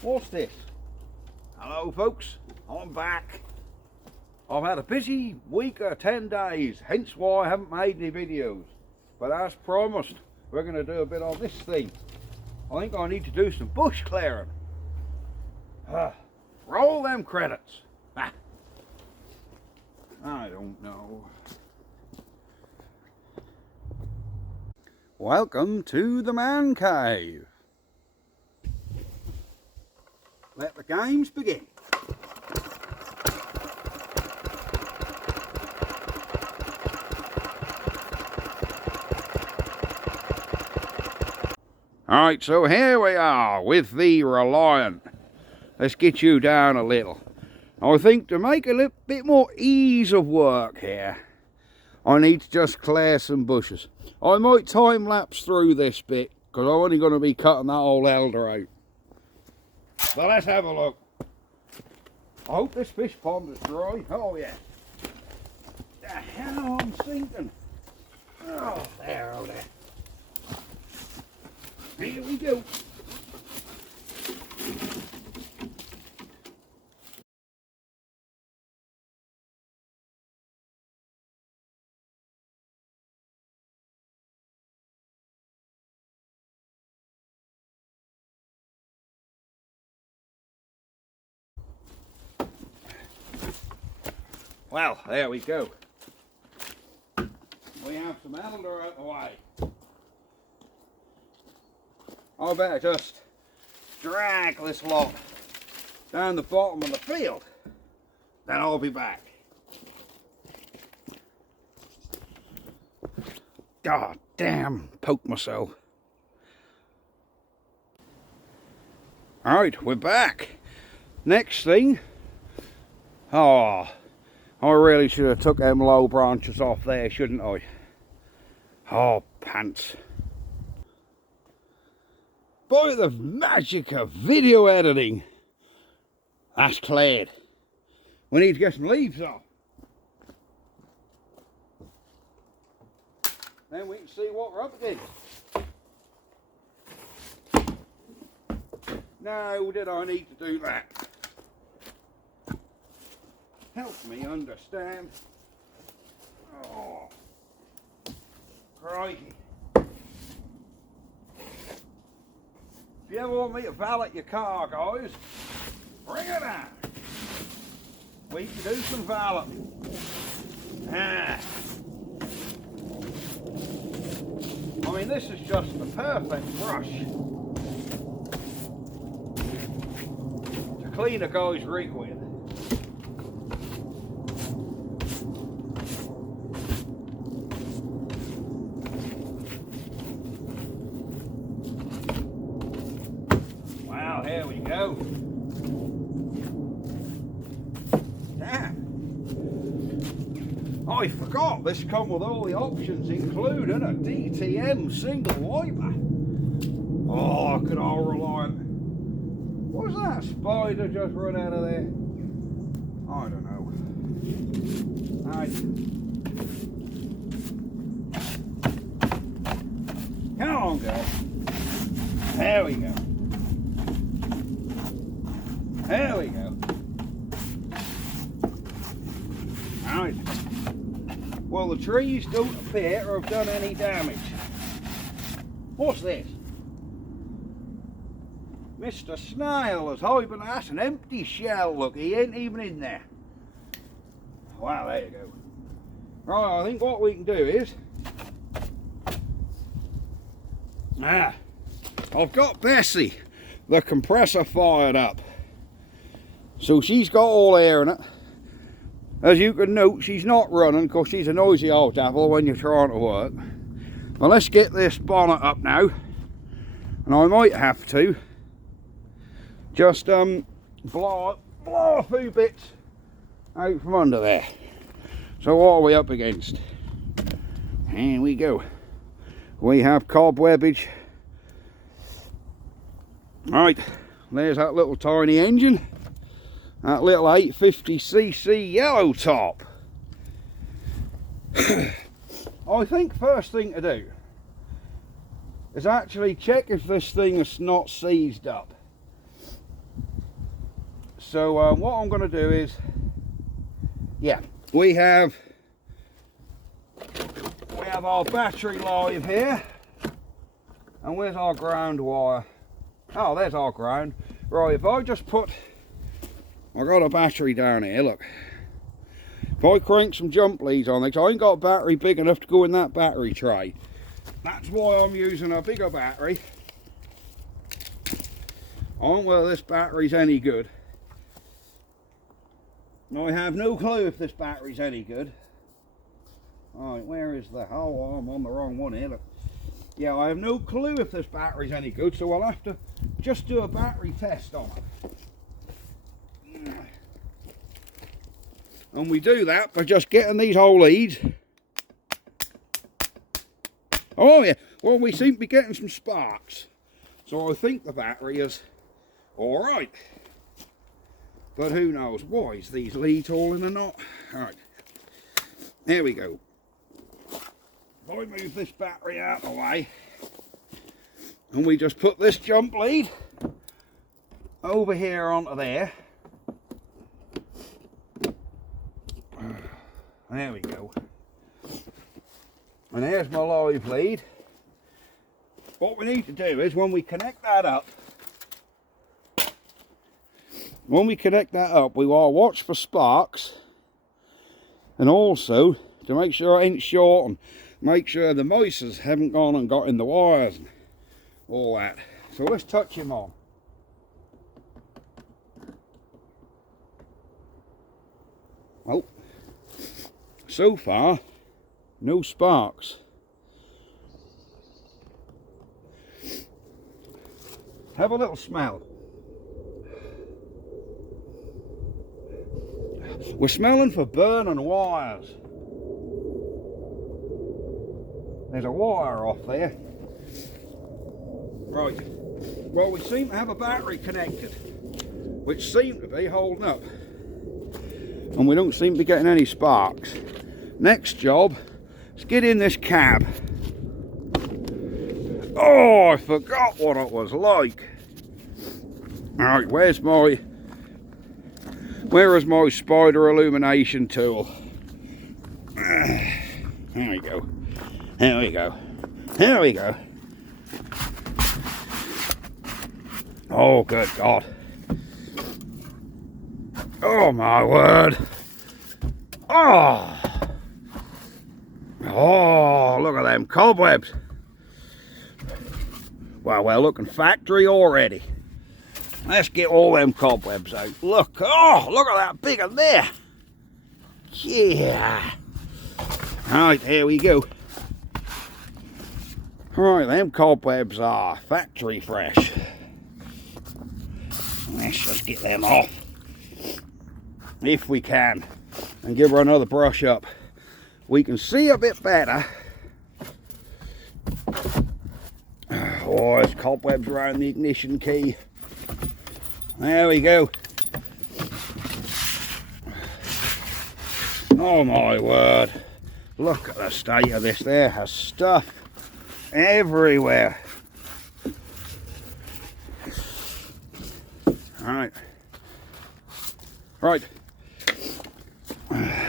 What's this? Hello folks, I'm back. I've had a busy week of 10 days, hence why I haven't made any videos. But as promised, we're going to do a bit on this thing. I think I need to do some bush clearing. Roll them credits. I don't know. Welcome to the man cave. Let the games begin. Alright, so here we are with the Reliant. Let's get you down a little. I think to make a little bit more ease of work here, I need to just clear some bushes. I might time lapse through this bit because I'm only going to be cutting that old elder out. So let's have a look. I hope this fish pond is dry. Oh yeah. The hell I'm sinking. Oh, there, oh there. Here we go. Well, there we go. We have some elder out the way. I better just drag this lot down the bottom of the field. Then I'll be back. God damn, poke myself. Alright, we're back. Next thing. Oh, I really should have took them low branches off there, shouldn't I? Oh, pants. By the magic of video editing, that's cleared. We need to get some leaves off. Then we can see what we're up against. No, did I need to do that? Help me understand. Oh, crikey. If you ever want me to valet your car, guys, bring it on. We can do some valeting. I mean, this is just the perfect brush to clean a guy's rig with. Here we go. Damn. I forgot this come with all the options, including a DTM single wiper. Oh, good old Reliant. What was that spider just run out of there? I don't know. Alright. Come on, girl. There we go. There we go. Alright. Well, the trees don't appear to have done any damage. What's this? Mr. Snail has hiding at an empty shell. Look, he ain't even in there. Wow, there you go. Right, I think what we can do is... I've got Bessie, the compressor, fired up. So she's got all air in it. As you can note, she's not running because she's a noisy old devil when you're trying to work. Well, let's get this bonnet up now. And I might have to just blow a few bits out from under there. So what are we up against? Here we go. We have cobwebbage. Alright, there's that little tiny engine. That little 850cc yellow top. I think first thing to do is actually check if this thing is not seized up. So what I'm going to do is, yeah, we have our battery live here, and where's our ground wire? Oh, there's our ground. Right, if I just put, I got a battery down here, look. If I crank some jump leads on this, I ain't got a battery big enough to go in that battery tray. That's why I'm using a bigger battery. I don't know whether this battery's any good. I have no clue if this battery's any good. Alright, where is the... Oh, I'm on the wrong one here. Look. Yeah, I have no clue if this battery's any good, so I'll have to just do a battery test on it. And we do that by just getting these whole leads. Oh yeah, well we seem to be getting some sparks. So I think the battery is alright. But who knows? Why is these leads all in a knot? Alright, there we go. If I move this battery out of the way, and we just put this jump lead over here onto there. There we go. And there's my live lead. What we need to do is when we connect that up, we want to watch for sparks, and also to make sure it ain't short, and make sure the mices haven't gone and got in the wires and all that. So let's touch him on. Oh, so far no sparks. Have a little smell. We're smelling for burning wires. There's a wire off there. Right, well we seem to have a battery connected, which seemed to be holding up. And we don't seem to be getting any sparks. Next job is get in this cab. Oh, I forgot what it was like. Alright, where is my spider illumination tool? There we go. There we go. There we go. Oh, good God. Oh, my word. Oh. Oh, look at them cobwebs. Well, we're looking factory already. Let's get all them cobwebs out. Look, oh, look at that big one there. Yeah. Right, here we go. Right, them cobwebs are factory fresh. Let's just get them off, if we can, and give her another brush up. We can see a bit better. Oh, there's cobwebs around the ignition key. There we go. Oh my word. Look at the state of this. There has stuff everywhere. Right. Right.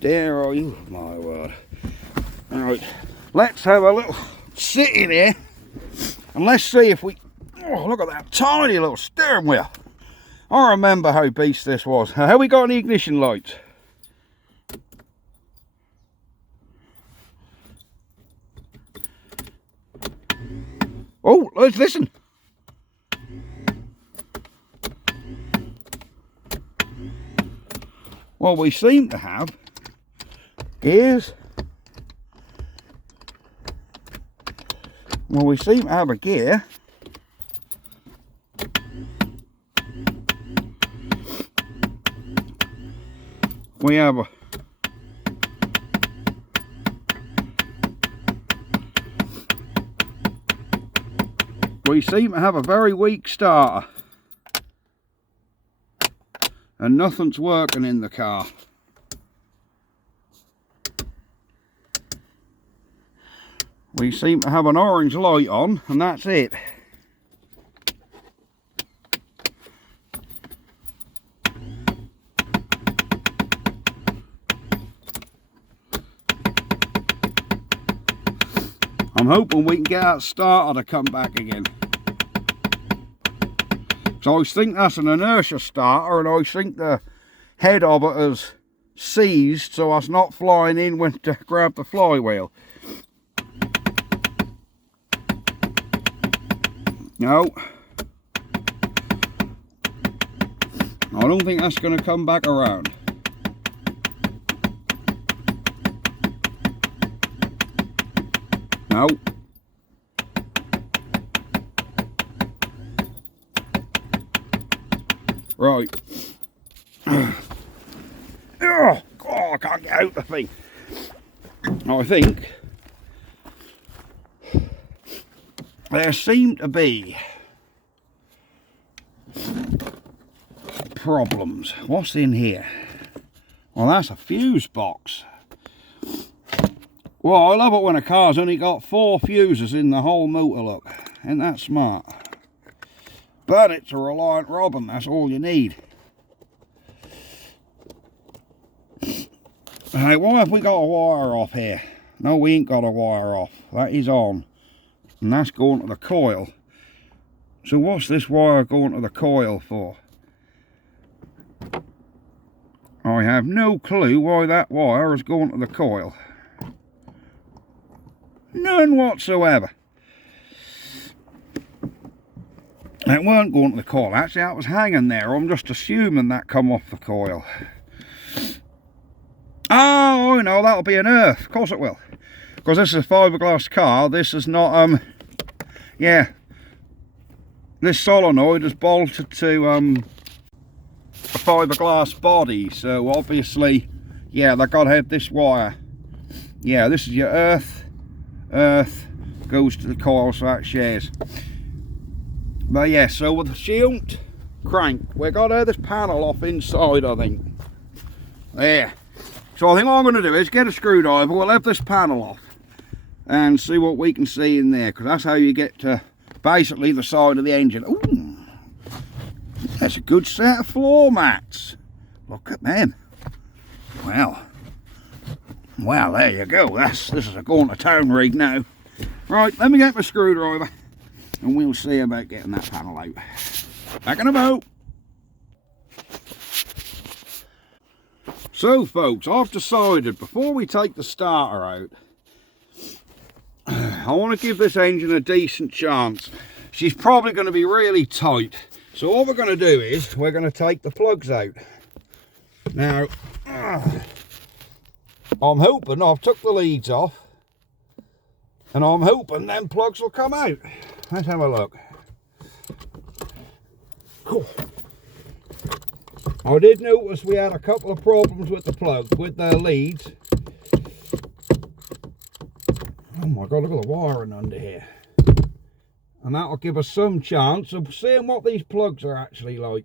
There are you, my word. Right. Let's have a little sit in here and let's see if we... Oh, look at that tiny little steering wheel. I remember how beast this was. Have we got any ignition lights? Oh, let's listen. Well, we seem to have gears. Well, we seem to have a gear. We have a... We seem to have a very weak starter. And nothing's working in the car. We seem to have an orange light on, and that's it. I'm hoping we can get that starter to come back again. So I think that's an inertia starter, and I think the head of it is seized so it's not flying in when to grab the flywheel. No. I don't think that's going to come back around. No. Right. Oh, God, I can't get out the thing. I think there seem to be problems. What's in here? Well, that's a fuse box. Well, I love it when a car's only got 4 fuses in the whole motor, look. Isn't that smart? But it's a Reliant Robin, that's all you need. Hey, why have we got a wire off here? No, we ain't got a wire off. That is on. And that's going to the coil. So what's this wire going to the coil for? I have no clue why that wire is going to the coil. None whatsoever. It weren't going to the coil, actually that was hanging there. I'm just assuming that come off the coil. Oh, I know, that'll be an earth. Of course it will. Because this is a fiberglass car, this is not, yeah. This solenoid is bolted to, a fiberglass body. So obviously, yeah, they've got to have this wire. Yeah, this is your earth. Earth goes to the coil, so that shares. But yeah, so with the shield crank, we've got to have this panel off inside, I think. There. So I think what I'm going to do is get a screwdriver, we'll have this panel off and see what we can see in there, because that's how you get to basically the side of the engine. Ooh, that's a good set of floor mats. Look at them. Well, there you go. This is a going to town rig now. Right, let me get my screwdriver and we'll see about getting that panel out. Back in a boat. So folks, I've decided before we take the starter out, I want to give this engine a decent chance. She's probably going to be really tight. So what we're going to do is, we're going to take the plugs out. Now, I'm hoping I've took the leads off, and I'm hoping them plugs will come out. Let's have a look. Cool. I did notice we had a couple of problems with the plugs, with their leads. Oh my God, look at the wiring under here. And that'll give us some chance of seeing what these plugs are actually like.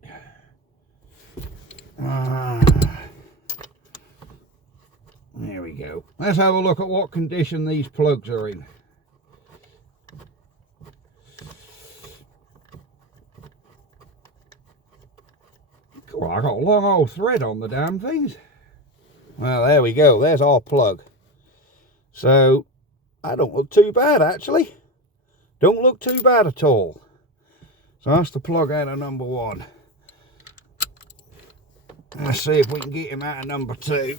There we go. Let's have a look at what condition these plugs are in. Well, I got a long old thread on the damn things. Well, there we go. There's our plug. So, that don't look too bad, actually. Don't look too bad at all. So that's the plug out of number 1. Let's see if we can get him out of number 2.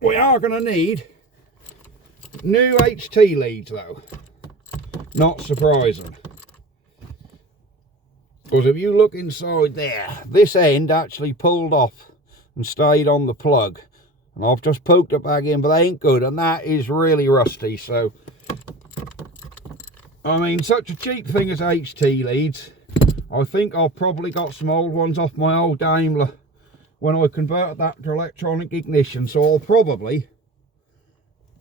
We are going to need new HT leads, though. Not surprising. Because if you look inside there, this end actually pulled off and stayed on the plug. And I've just poked it back in, but they ain't good. And that is really rusty. So, I mean, such a cheap thing as HT leads. I think I've probably got some old ones off my old Daimler when I converted that to electronic ignition. So I'll probably...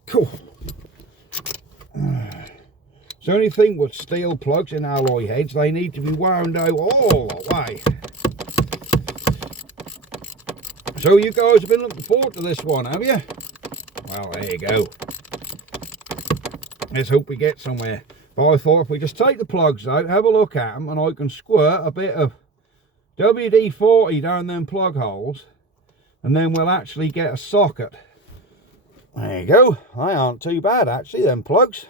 Cool. The only thing with steel plugs and alloy heads, they need to be wound out all the way. So you guys have been looking forward to this one, have you? Well, there you go. Let's hope we get somewhere. But I thought if we just take the plugs out, have a look at them, and I can squirt a bit of WD-40 down them plug holes, and then we'll actually get a socket. There you go. They aren't too bad, actually, them plugs.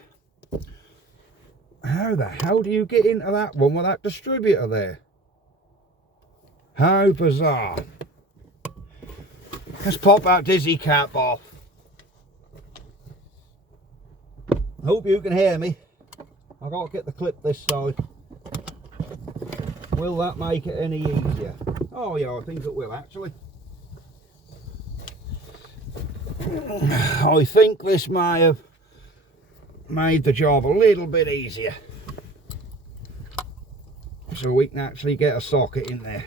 How the hell do you get into that one with that distributor there? How bizarre. Let's pop that dizzy cap off. I hope you can hear me. I've got to get the clip this side. Will that make it any easier? Oh yeah, I think it will actually. I think this may have made the job a little bit easier. So we can actually get a socket in there.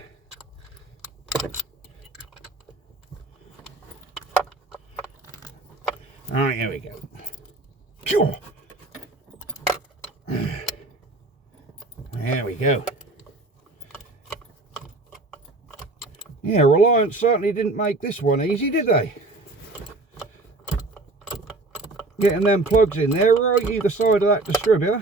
Alright, here we go. There we go. Yeah, Reliant certainly didn't make this one easy, did they? Getting them plugs in there right either side of that distributor.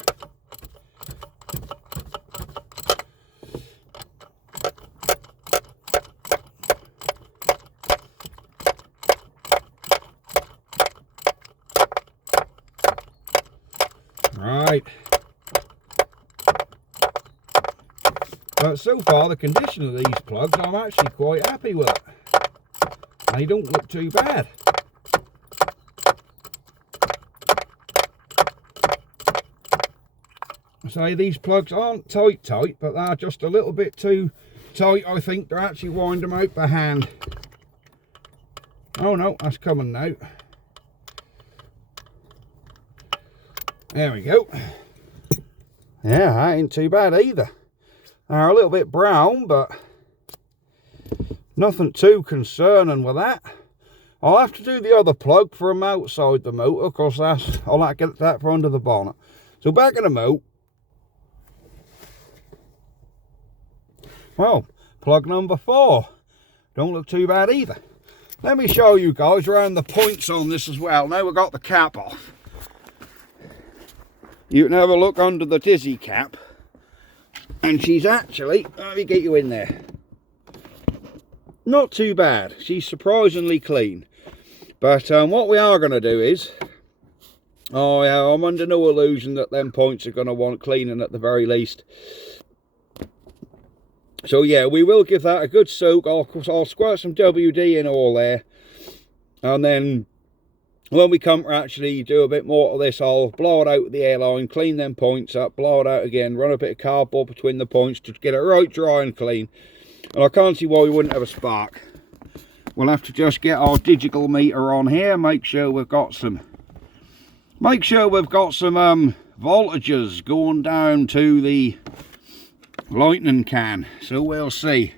Right. But so far the condition of these plugs, I'm actually quite happy with it. They don't look too bad. Say these plugs aren't tight, but they're just a little bit too tight, I think, to actually wind them out by hand. Oh no, that's coming now. There we go. Yeah, that ain't too bad either. They're a little bit brown, but nothing too concerning with that. I'll have to do the other plug from outside the motor, because I'll have to get that for under the bonnet. So back in the motor. Well, plug number 4. Don't look too bad either. Let me show you guys around the points on this as well. Now we've got the cap off. You can have a look under the dizzy cap. And she's actually, let me get you in there. Not too bad. She's surprisingly clean. But what we are going to do is, oh yeah, I'm under no illusion that them points are going to want cleaning at the very least. So yeah, we will give that a good soak. I'll squirt some WD in all there. And then when we come to actually do a bit more of this, I'll blow it out with the airline, clean them points up, blow it out again, run a bit of cardboard between the points to get it right dry and clean. And I can't see why we wouldn't have a spark. We'll have to just get our digital meter on here, make sure we've got some voltages going down to the lightning can. So we'll see.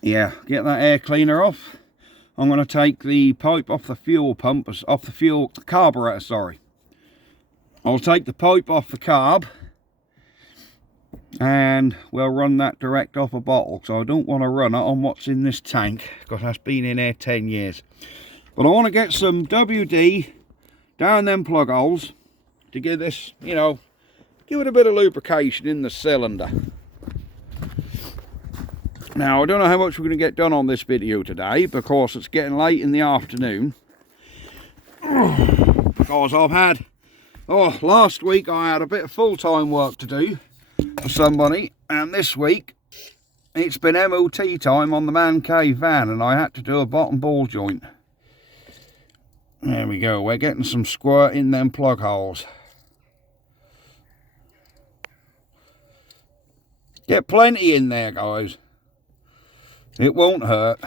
Yeah, get that air cleaner off. I'm going to take the pipe off the fuel pump, off the carburetor, sorry. I'll take the pipe off the carb and we'll run that direct off a bottle, so I don't want to run it on what's in this tank, because that's been in here 10 years. But I want to get some WD down them plug holes to give this, you know, give it a bit of lubrication in the cylinder. Now, I don't know how much we're going to get done on this video today, because it's getting late in the afternoon. Because I've had, last week I had a bit of full-time work to do for somebody, and this week it's been MOT time on the man cave van, and I had to do a bottom ball joint. There we go, we're getting some squirt in them plug holes. Get plenty in there, guys. It won't hurt.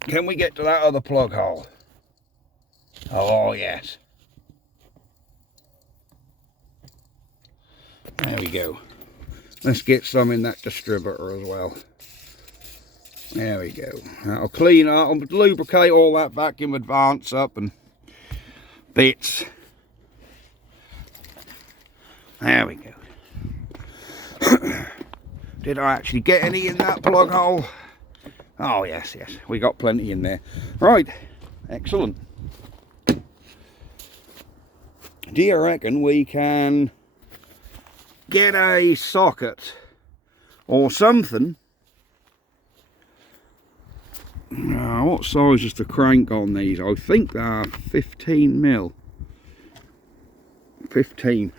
Can we get to that other plug hole? Oh, yes. There we go. Let's get some in that distributor as well. There we go. That'll clean up, I'll lubricate all that vacuum advance up and bits. There we go. Did I actually get any in that plug hole? Oh yes, yes, we got plenty in there. Right, excellent. Do you reckon we can get a socket or something Now, what size is the crank on these? I think they are 15 mil. 15.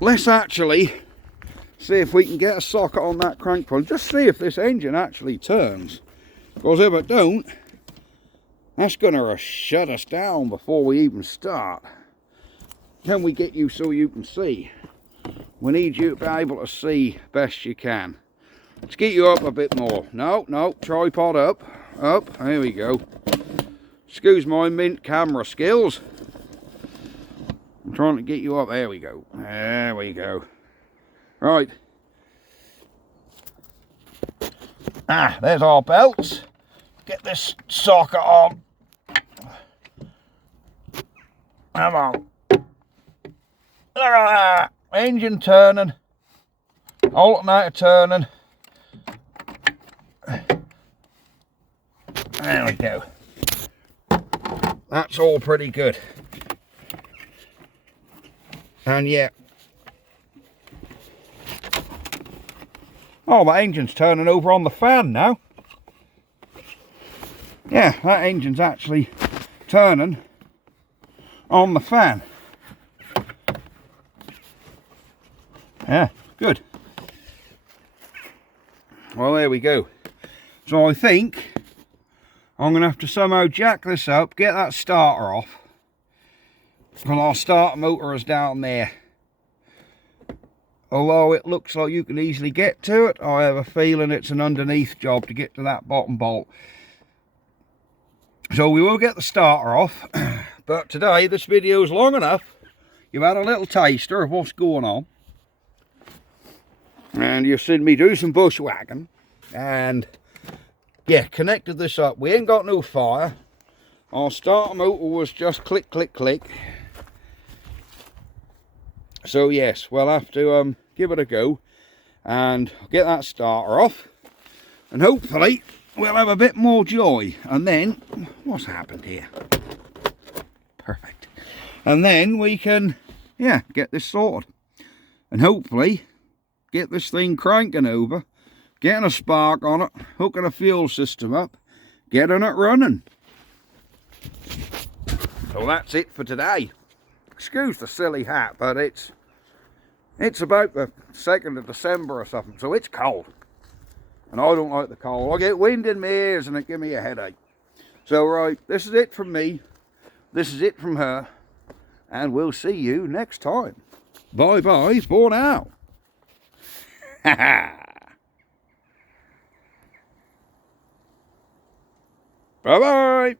Let's actually see if we can get a socket on that crank pulley. Just see if this engine actually turns. Because if it don't, that's going to shut us down before we even start. Can we get you so you can see? We need you to be able to see best you can. Let's get you up a bit more. No, no, tripod up. Up, there we go. Excuse my mint camera skills. I'm trying to get you up. There we go. There we go. Right. Ah, there's our belts. Get this socket on. Come on. Ah, engine turning. Alternator turning. There we go. That's all pretty good. And yeah. Oh, my engine's turning over on the fan now. Yeah, that engine's actually turning on the fan. Yeah, good. Well, there we go. So I think I'm going to have to somehow jack this up, get that starter off. And our starter motor is down there. Although it looks like you can easily get to it, I have a feeling it's an underneath job to get to that bottom bolt. So we will get the starter off. But today, this video is long enough. You've had a little taster of what's going on. And you've seen me do some bushwhacking. And yeah, connected this up. We ain't got no fire. Our starter motor was just click, click, click. So yes, we'll have to give it a go and get that starter off. And hopefully we'll have a bit more joy. And then, what's happened here? Perfect. And then we can, yeah, get this sorted. And hopefully get this thing cranking over. Getting a spark on it, hooking a fuel system up, getting it running. So that's it for today. Excuse the silly hat, but it's about the 2nd of December or something, so it's cold. And I don't like the cold. I get wind in my ears and it gives me a headache. So right, this is it from me. This is it from her. And we'll see you next time. Bye bye for now. Ha ha. Bye-bye.